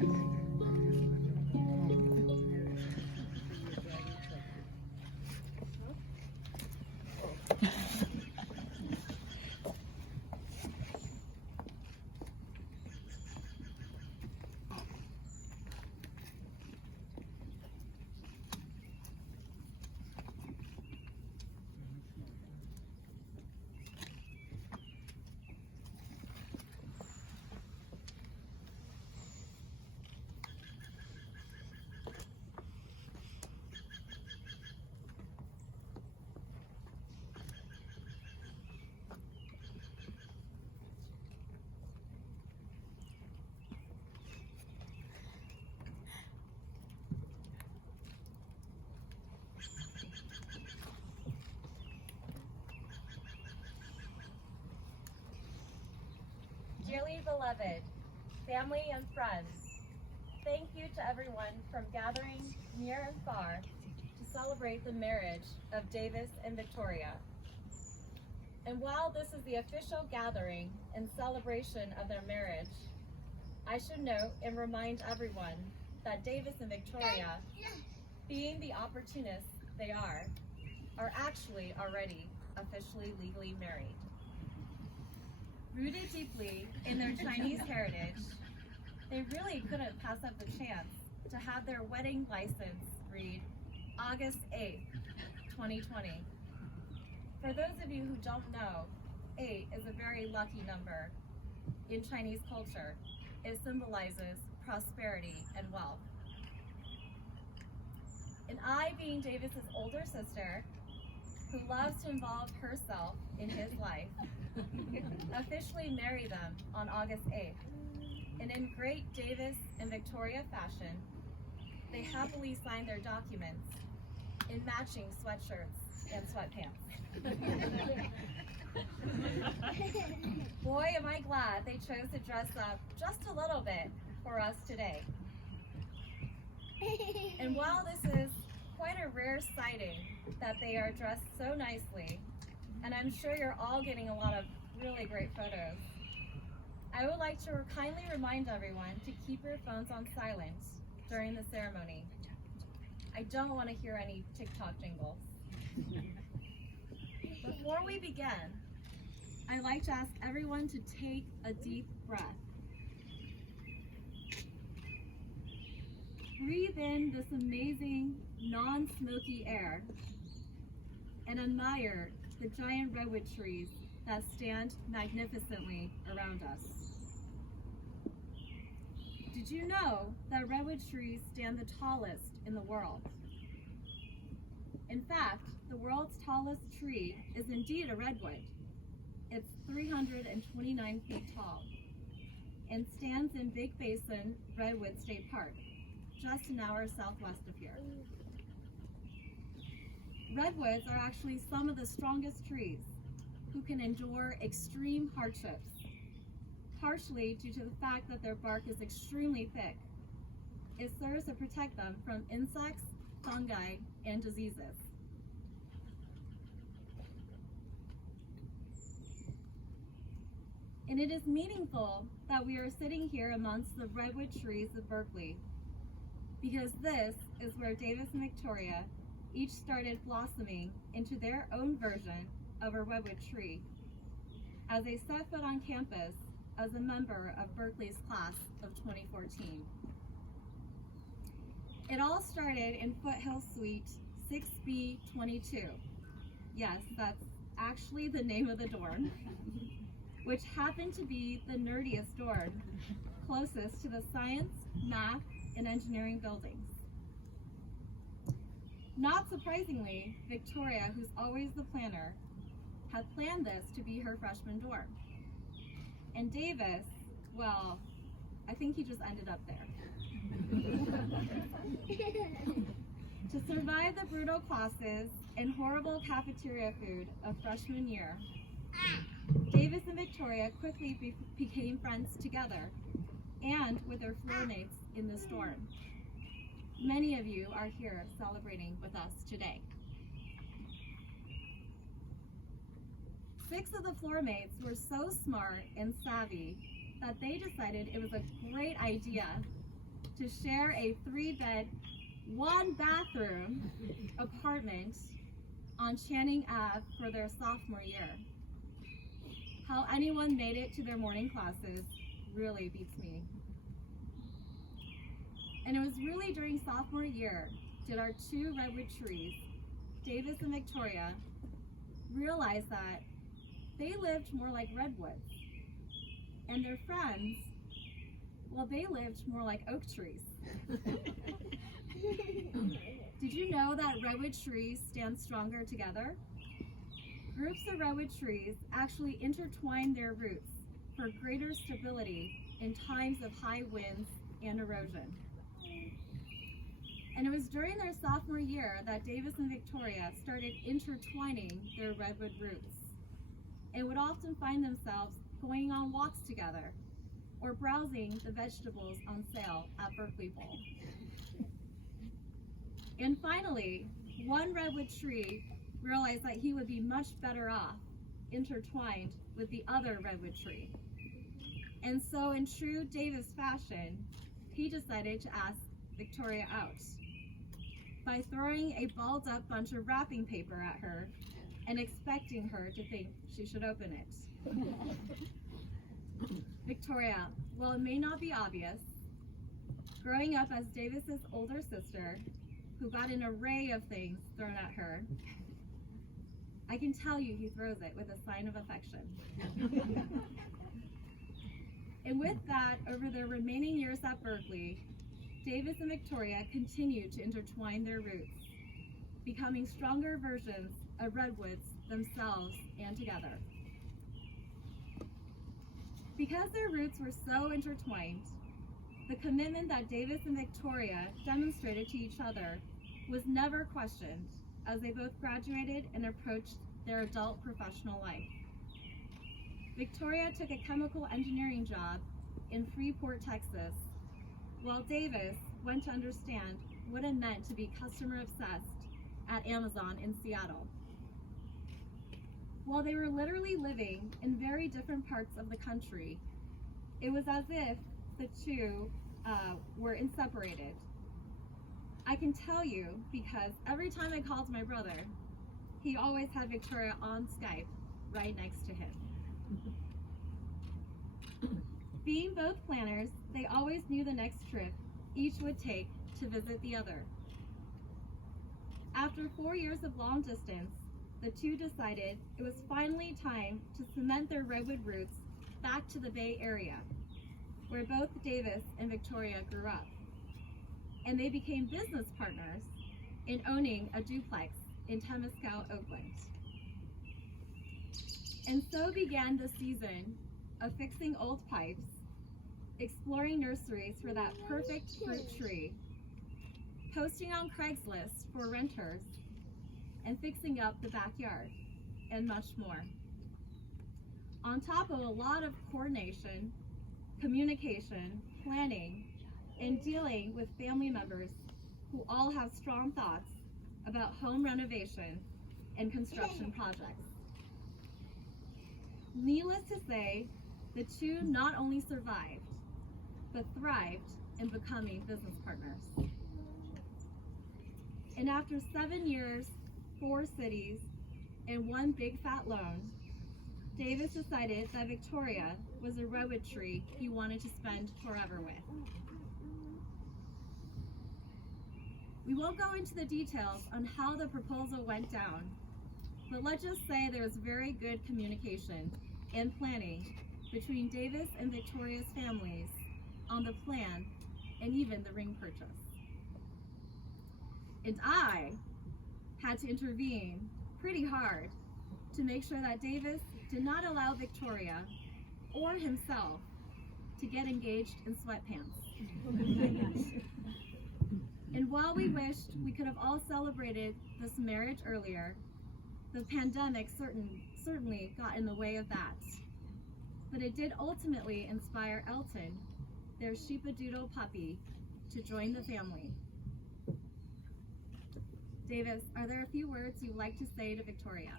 that. Dearly beloved, family and friends, thank you to everyone from gathering near and far to celebrate the marriage of Davis and Victoria. And while this is the official gathering and celebration of their marriage, I should note and remind everyone that Davis and Victoria, being the opportunists they are actually already officially legally married. Rooted deeply in their Chinese heritage, they really couldn't pass up the chance to have their wedding license read August 8th, 2020. For those of you who don't know, 8 is a very lucky number. In Chinese culture, it symbolizes prosperity and wealth. And I, being Davis's older sister, who loves to involve herself in his life, officially marry them on August 8th. And in great Davis and Victoria fashion, they happily signed their documents in matching sweatshirts and sweatpants. Boy, am I glad they chose to dress up just a little bit for us today. And while this is quite a rare sighting that they are dressed so nicely, and I'm sure you're all getting a lot of really great photos, I would like to kindly remind everyone to keep your phones on silent during the ceremony. I don't want to hear any TikTok jingles. Before we begin, I'd like to ask everyone to take a deep breath. Breathe in this amazing, non-smoky air and admire the giant redwood trees that stand magnificently around us. Did you know that redwood trees stand the tallest in the world? In fact, the world's tallest tree is indeed a redwood. It's 329 feet tall and stands in Big Basin Redwood State Park, just an hour southwest of here. Redwoods are actually some of the strongest trees who can endure extreme hardships, partially due to the fact that their bark is extremely thick. It serves to protect them from insects, fungi, and diseases. And it is meaningful that we are sitting here amongst the redwood trees of Berkeley, because this is where Davis and Victoria each started blossoming into their own version of a redwood tree as they set foot on campus as a member of Berkeley's class of 2014. It all started in Foothill Suite 6B22. Yes, that's actually the name of the dorm, which happened to be the nerdiest dorm, closest to the science, math, and engineering buildings. Not surprisingly, Victoria, who's always the planner, had planned this to be her freshman dorm. And Davis, well, I think he just ended up there. To survive the brutal classes and horrible cafeteria food of freshman year, Davis and Victoria quickly became friends together and with their floor mates in this dorm. Many of you are here celebrating with us today. 6 of the floor mates were so smart and savvy that they decided it was a great idea to share a 3-bed, 1-bathroom apartment on Channing Ave for their sophomore year. How anyone made it to their morning classes really beats me. And it was really during sophomore year did our 2 redwood trees, Davis and Victoria, realize that they lived more like redwoods. And their friends, well, they lived more like oak trees. Did you know that redwood trees stand stronger together? Groups of redwood trees actually intertwine their roots for greater stability in times of high winds and erosion. And it was during their sophomore year that Davis and Victoria started intertwining their redwood roots and would often find themselves going on walks together or browsing the vegetables on sale at Berkeley Bowl. And finally, one redwood tree realized that he would be much better off intertwined with the other redwood tree. And so in true Davis fashion, he decided to ask Victoria out by throwing a balled up bunch of wrapping paper at her and expecting her to think she should open it. Victoria, while it may not be obvious, growing up as Davis's older sister, who got an array of things thrown at her, I can tell you he throws it with a sign of affection. And with that, over their remaining years at Berkeley, Davis and Victoria continued to intertwine their roots, becoming stronger versions of redwoods themselves and together. Because their roots were so intertwined, the commitment that Davis and Victoria demonstrated to each other was never questioned as they both graduated and approached their adult professional life. Victoria took a chemical engineering job in Freeport, Texas, while Davis went to understand what it meant to be customer obsessed at Amazon in Seattle. While they were literally living in very different parts of the country, it was as if the two were inseparated. I can tell you because every time I called my brother, he always had Victoria on Skype right next to him. Being both planners, they always knew the next trip each would take to visit the other. After 4 years of long distance, the two decided it was finally time to cement their redwood roots back to the Bay Area, where both Davis and Victoria grew up. And they became business partners in owning a duplex in Temescal, Oakland. And so began the season of fixing old pipes, exploring nurseries for that perfect fruit tree, posting on Craigslist for renters, and fixing up the backyard, and much more. On top of a lot of coordination, communication, planning, and dealing with family members who all have strong thoughts about home renovation and construction projects. Needless to say, the two not only survived, but thrived in becoming business partners. And after 7 years, 4 cities, and 1 big fat loan, Davis decided that Victoria was a redwood tree he wanted to spend forever with. We won't go into the details on how the proposal went down, but let's just say there was very good communication and planning between Davis and Victoria's families on the plan and even the ring purchase. And I had to intervene pretty hard to make sure that Davis did not allow Victoria or himself to get engaged in sweatpants. And while we wished we could have all celebrated this marriage earlier, the pandemic certainly got in the way of that. But it did ultimately inspire Elton, their sheepadoodle puppy, to join the family. Davis, are there a few words you'd like to say to Victoria?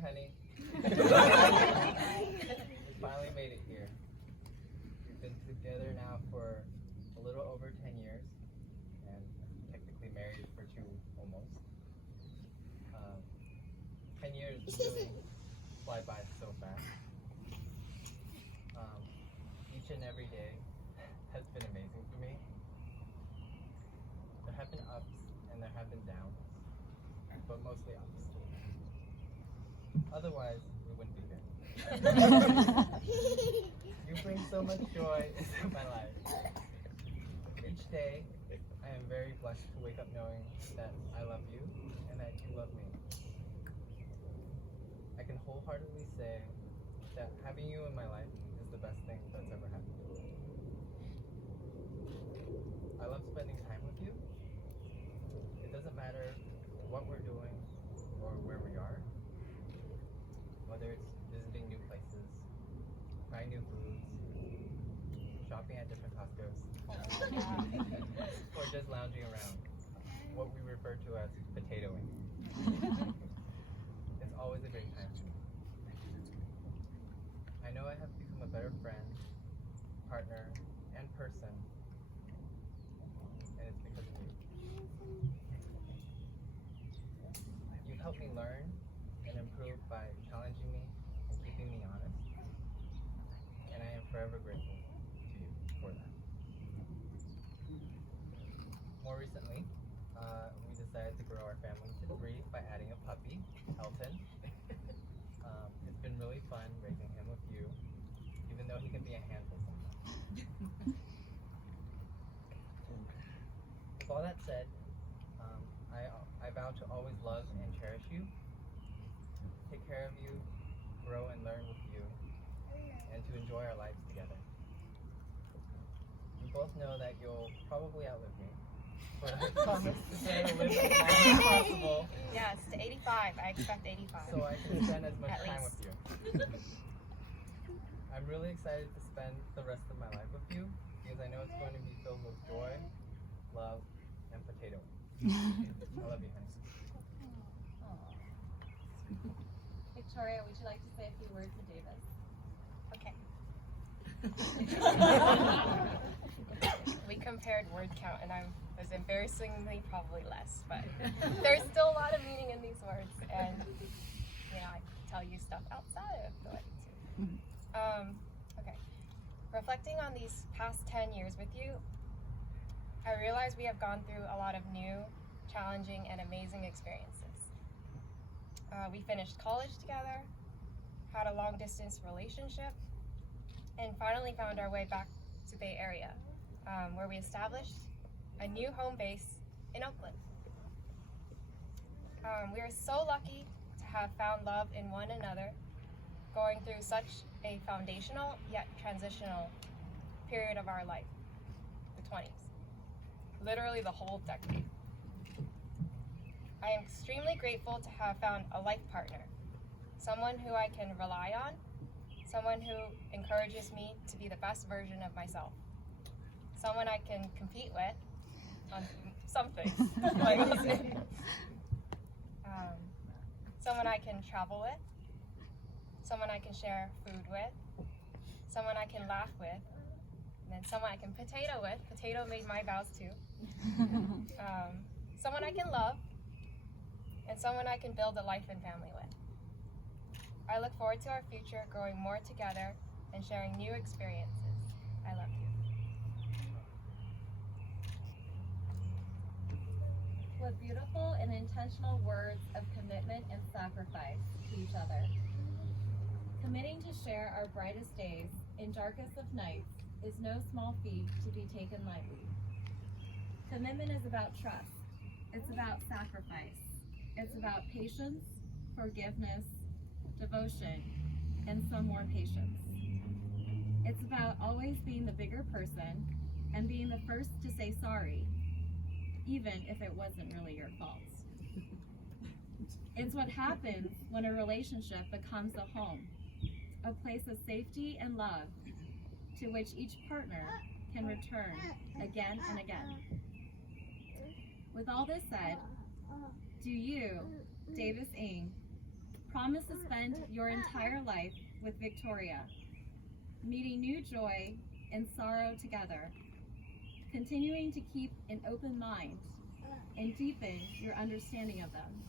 honey. We finally made it here. We've been together now for a little over 10 years and technically married for 2 almost. 10 years really fly by so fast. Each and every day has been amazing for me. There have been ups and there have been downs, but mostly ups. Otherwise, we wouldn't be here. You bring so much joy into my life. Each day, I am very blessed to wake up knowing that I love you and that you love me. I can wholeheartedly say that having you in my life is the best thing that's ever happened to me. I love spending time with you. It doesn't matter what we're doing or where we are, whether it's visiting new places, trying new foods, shopping at different Costco's, or just lounging around, what we refer to as potatoing. It's always a great time for me. I know I have become a better friend, partner, and person, and it's because of you. You've helped me learn and improve by challenging me and keeping me honest, and I am forever grateful to you for that. More recently, we decided to grow our family to 3 by adding a puppy, Elton. It's been really fun raising him with you, even though he can be a handful sometimes. With all that said, I vow to always love and cherish you, take care of you, grow and learn with you, and to enjoy our lives together. We both know that you'll probably outlive me, but I promise to try to live as long as possible. Yes, to 85. I expect 85. So I can spend as much At time least. with you. I'm really excited to spend the rest of my life with you because I know it's going to be filled with joy, love, and potato. I love you, honey. Victoria, would you like to say a few words to Davis? Okay. We compared word count, and I was embarrassingly probably less, but there's still a lot of meaning in these words, and I can tell you stuff outside of the wedding too. Okay. Reflecting on these past 10 years with you, I realize we have gone through a lot of new, challenging, and amazing experiences. We finished college together, had a long-distance relationship, and finally found our way back to Bay Area, where we established a new home base in Oakland. We are so lucky to have found love in one another, going through such a foundational yet transitional period of our life, the 20s, literally the whole decade. I am extremely grateful to have found a life partner, someone who I can rely on, someone who encourages me to be the best version of myself, someone I can compete with on some things, someone I can travel with, someone I can share food with, someone I can laugh with, and then someone I can potato with. Potato made my vows too. Someone I can love, and someone I can build a life and family with. I look forward to our future, growing more together and sharing new experiences. I love you. What beautiful and intentional words of commitment and sacrifice to each other. Committing to share our brightest days in darkest of nights is no small feat to be taken lightly. Commitment is about trust. It's about sacrifice. It's about patience, forgiveness, devotion, and some more patience. It's about always being the bigger person and being the first to say sorry, even if it wasn't really your fault. It's what happens when a relationship becomes a home, a place of safety and love to which each partner can return again and again. With all this said, do you, Davis Ng, Promise to spend your entire life with Victoria, meeting new joy and sorrow together, continuing to keep an open mind and deepen your understanding of them,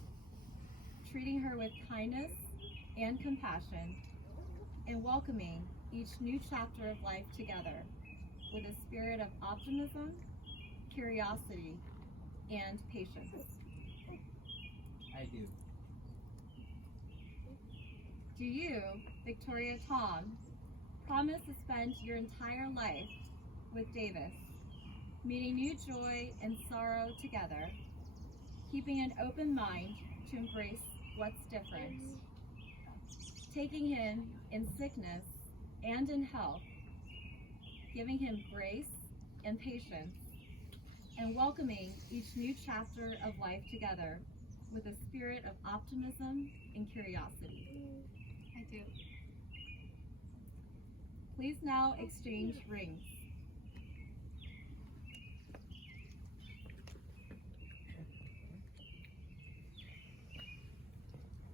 treating her with kindness and compassion, and welcoming each new chapter of life together with a spirit of optimism, curiosity, and patience. I do. Do you, Victoria Tom, promise to spend your entire life with Davis, meeting new joy and sorrow together, keeping an open mind to embrace what's different, taking him in sickness and in health, giving him grace and patience, and welcoming each new chapter of life together with a spirit of optimism and curiosity? I do. Please now exchange rings.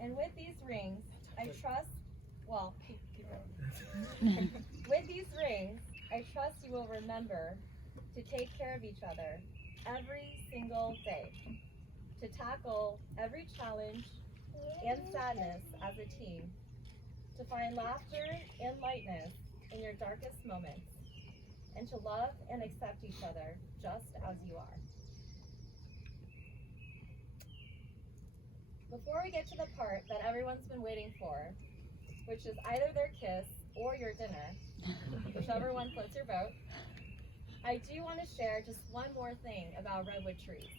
And with these rings, I trust, well, keep going. With these rings, I trust you will remember to take care of each other every single day, to tackle every challenge and sadness as a team, to find laughter and lightness in your darkest moments, and to love and accept each other just as you are. Before we get to the part that everyone's been waiting for, which is either their kiss or your dinner, whichever one floats your boat, I do want to share just one more thing about redwood trees.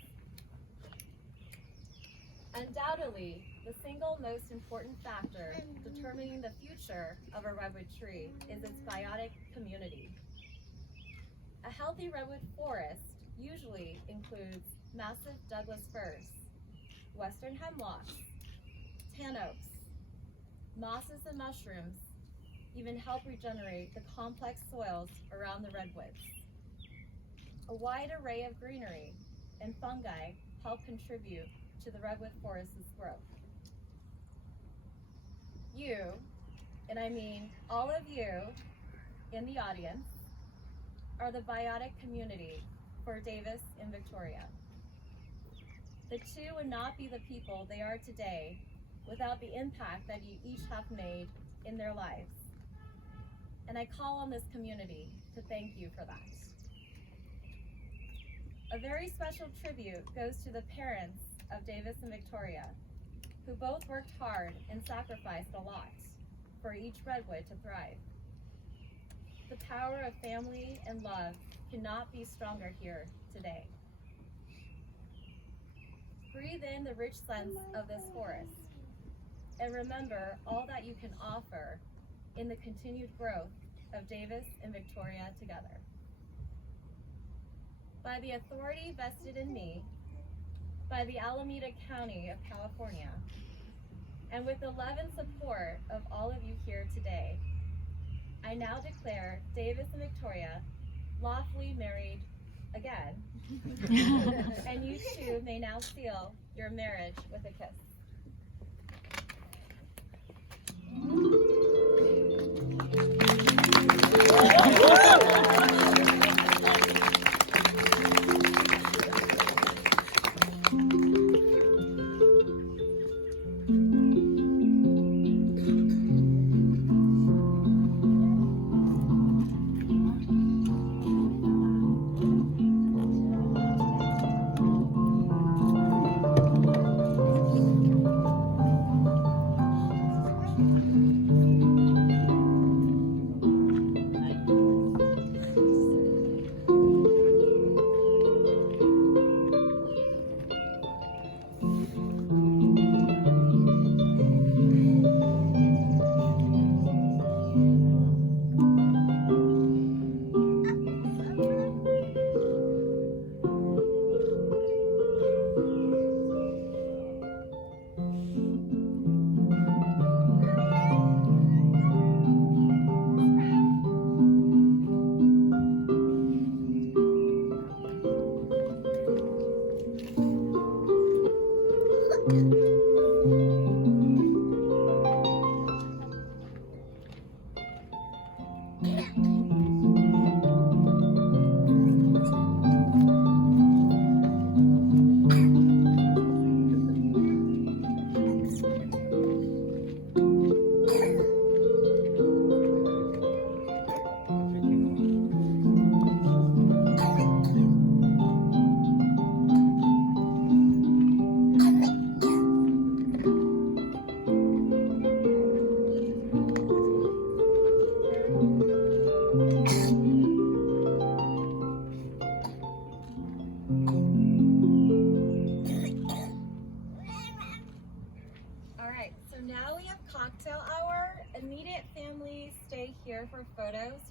Undoubtedly, the single most important factor determining the future of a redwood tree is its biotic community. A healthy redwood forest usually includes massive Douglas firs, western hemlocks, tan oaks, mosses and mushrooms even help regenerate the complex soils around the redwoods. A wide array of greenery and fungi help contribute to the redwood forest's growth. You, and I mean all of you in the audience, are the biotic community for Davis and Victoria. The two would not be the people they are today without the impact that you each have made in their lives. And I call on this community to thank you for that. A very special tribute goes to the parents of Davis and Victoria, who both worked hard and sacrificed a lot for each redwood to thrive. The power of family and love cannot be stronger here today. Breathe in the rich scents of this forest, and remember all that you can offer in the continued growth of Davis and Victoria together. By the authority vested in me by the Alameda County of California, and with the love and support of all of you here today, I now declare Davis and Victoria lawfully married again, and you two may now seal your marriage with a kiss.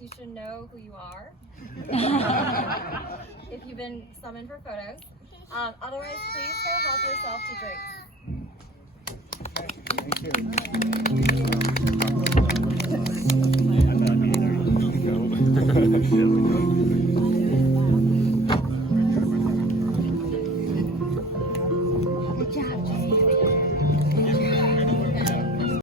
you should know who you are. If you've been summoned for photos. Otherwise, please go help yourself to drinks. Thank you.